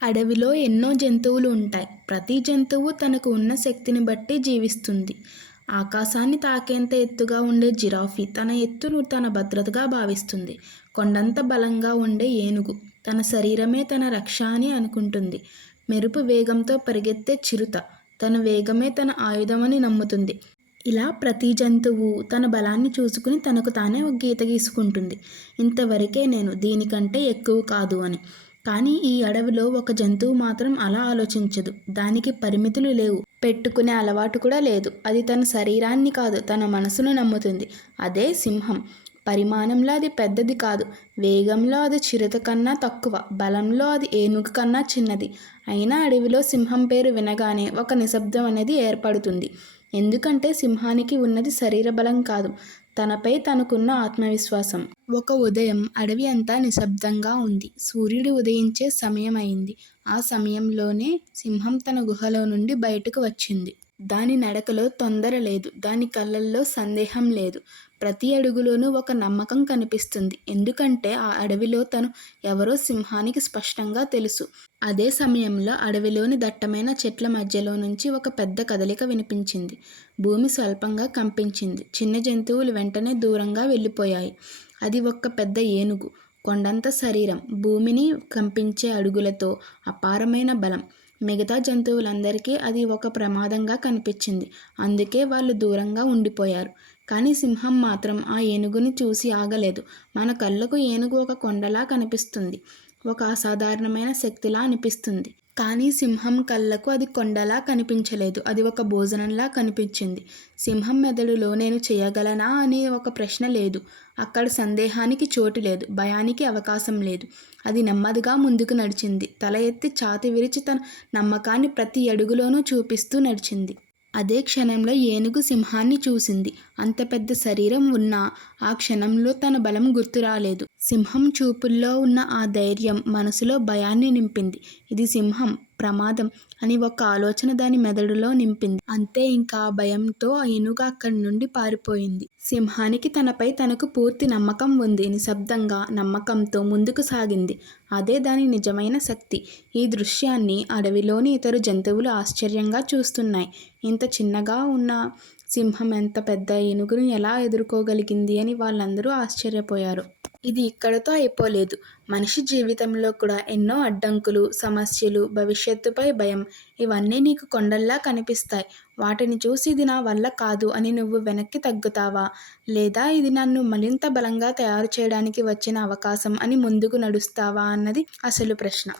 అడవిలో ఎన్నో జంతువులు ఉంటాయి. ప్రతి జంతువు తనకు ఉన్న శక్తిని బట్టి జీవిస్తుంది. ఆకాశాన్ని తాకేంత ఎత్తుగా ఉండే జిరాఫీ తన ఎత్తును తన భద్రతగా భావిస్తుంది. కొండంత బలంగా ఉండే ఏనుగు తన శరీరమే తన రక్ష అని అనుకుంటుంది. మెరుపు వేగంతో పరిగెత్తే చిరుత తన వేగమే తన ఆయుధమని నమ్ముతుంది. ఇలా ప్రతి జంతువు తన బలాన్ని చూసుకుని తనకు తానే ఒక గీత గీసుకుంటుంది. ఇంతవరకే నేను, దీనికంటే ఎక్కువ కాదు అని. కానీ ఈ అడవిలో ఒక జంతువు మాత్రం అలా ఆలోచించదు. దానికి పరిమితులు లేవు, పెట్టుకునే అలవాటు కూడా లేదు. అది తన శరీరాన్ని కాదు, తన మనసును నమ్ముతుంది. అదే సింహం. పరిమాణంలో అది పెద్దది కాదు, వేగంలో అది చిరుత కన్నా తక్కువ, బలంలో అది ఏనుగు కన్నా చిన్నది. అయినా అడవిలో సింహం పేరు వినగానే ఒక నిశ్శబ్దం అనేది ఏర్పడుతుంది. ఎందుకంటే సింహానికి ఉన్నది శరీర బలం కాదు, తనపై తనకున్న ఆత్మవిశ్వాసం. ఒక ఉదయం అడవి అంతా నిశ్శబ్దంగా ఉంది. సూర్యుడు ఉదయించే సమయం అయింది. ఆ సమయంలోనే సింహం తన గుహలో నుండి బయటకు వచ్చింది. దాని నడకలో తొందర లేదు, దాని కళ్ళల్లో సందేహం లేదు. ప్రతి అడుగులోనూ ఒక నమ్మకం కనిపిస్తుంది. ఎందుకంటే ఆ అడవిలో తను ఎవరో సింహానికి స్పష్టంగా తెలుసు. అదే సమయంలో అడవిలోని దట్టమైన చెట్ల మధ్యలో నుంచి ఒక పెద్ద కదలిక వినిపించింది. భూమి స్వల్పంగా కంపించింది. చిన్న జంతువులు వెంటనే దూరంగా వెళ్ళిపోయాయి. అది ఒక పెద్ద ఏనుగు, కొండంత శరీరం, భూమిని కంపించే అడుగులతో, అపారమైన బలం. మిగతా జంతువులందరికీ అది ఒక ప్రమాదంగా కనిపించింది. అందుకే వాళ్ళు దూరంగా ఉండిపోయారు. కానీ సింహం మాత్రం ఆ ఏనుగుని చూసి ఆగలేదు. మన కళ్ళకు ఏనుగు ఒక కొండలా కనిపిస్తుంది, ఒక అసాధారణమైన శక్తిలా అనిపిస్తుంది. కానీ సింహం కళ్ళకు అది కొండలా కనిపించలేదు, అది ఒక భోజనంలా కనిపించింది. సింహం మెదడులో నేను చేయగలనా అనే ఒక ప్రశ్న లేదు. అక్కడ సందేహానికి చోటు లేదు, భయానికి అవకాశం లేదు. అది నెమ్మదిగా ముందుకు నడిచింది. తల ఎత్తి ఛాతీ విరిచి తన నమ్మకాన్ని ప్రతి అడుగులోనూ చూపిస్తూ నడిచింది. అదే క్షణంలో ఏనుగు సింహాన్ని చూసింది. అంత పెద్ద శరీరం ఉన్నా ఆ క్షణంలో తన బలం గుర్తు రాలేదు. సింహం చూపుల్లో ఉన్న ఆ ధైర్యం మనసులో భయాన్ని నింపింది. ఇది సింహం, ప్రమాదం అని ఒక ఆలోచన దాని మెదడులో నింపింది. అంతే, ఇంకా ఆ భయంతో ఆ ఏనుగు అక్కడి నుండి పారిపోయింది. సింహానికి తనపై తనకు పూర్తి నమ్మకం ఉంది. నిశ్శబ్దంగా, నమ్మకంతో ముందుకు సాగింది. అదే దాని నిజమైన శక్తి. ఈ దృశ్యాన్ని అడవిలోని ఇతర జంతువులు ఆశ్చర్యంగా చూస్తున్నాయి. ఇంత చిన్నగా ఉన్న సింహం ఎంత పెద్ద ఏనుగును ఎలా ఎదుర్కోగలిగింది అని వాళ్ళందరూ ఆశ్చర్యపోయారు. ఇది ఇక్కడతో అయిపోలేదు. మనిషి జీవితంలో కూడా ఎన్నో అడ్డంకులు, సమస్యలు, భవిష్యత్తుపై భయం, ఇవన్నీ నీకు కొండల్లా కనిపిస్తాయి. వాటిని చూసి ఇది నా వల్ల కాదు అని నువ్వు వెనక్కి తగ్గుతావా, లేదా ఇది నన్ను మరింత బలంగా తయారు చేయడానికి వచ్చిన అవకాశం అని ముందుకు నడుస్తావా అన్నది అసలు ప్రశ్న.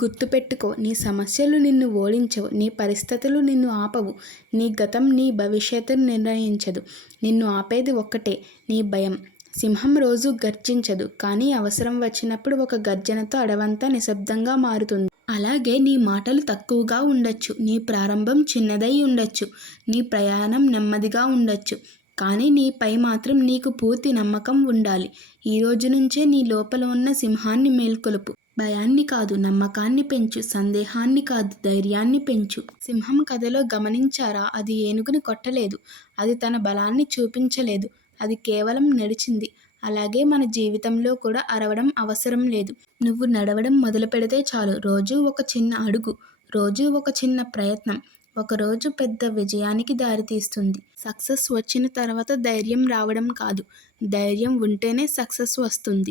గుర్తుపెట్టుకో, నీ సమస్యలు నిన్ను ఓడించవు, నీ పరిస్థితులు నిన్ను ఆపవు, నీ గతం నీ భవిష్యత్తును నిర్ణయించదు. నిన్ను ఆపేది ఒక్కటే, నీ భయం. సింహం రోజు గర్జించదు, కానీ అవసరం వచ్చినప్పుడు ఒక గర్జనతో అడవంతా నిశ్శబ్దంగా మారుతుంది. అలాగే నీ మాటలు తక్కువగా ఉండొచ్చు, నీ ప్రారంభం చిన్నదై ఉండొచ్చు, నీ ప్రయాణం నెమ్మదిగా ఉండొచ్చు, కానీ నీపై మాత్రం నీకు పూర్తి నమ్మకం ఉండాలి. ఈ రోజు నుంచే నీ లోపల ఉన్న సింహాన్ని మేల్కొలుపు. భయాన్ని కాదు, నమ్మకాన్ని పెంచు. సందేహాన్ని కాదు, ధైర్యాన్ని పెంచు. సింహం కథలో గమనించారా? అది ఏనుగుని కొట్టలేదు, అది తన బలాన్ని చూపించలేదు, అది కేవలం నడిచింది. అలాగే మన జీవితంలో కూడా అరవడం అవసరం లేదు. నువ్వు నడవడం మొదలు పెడితే చాలు. రోజు ఒక చిన్న అడుగు, రోజు ఒక చిన్న ప్రయత్నం, ఒకరోజు పెద్ద విజయానికి దారితీస్తుంది. సక్సెస్ వచ్చిన తర్వాత ధైర్యం రావడం కాదు, ధైర్యం ఉంటేనే సక్సెస్ వస్తుంది.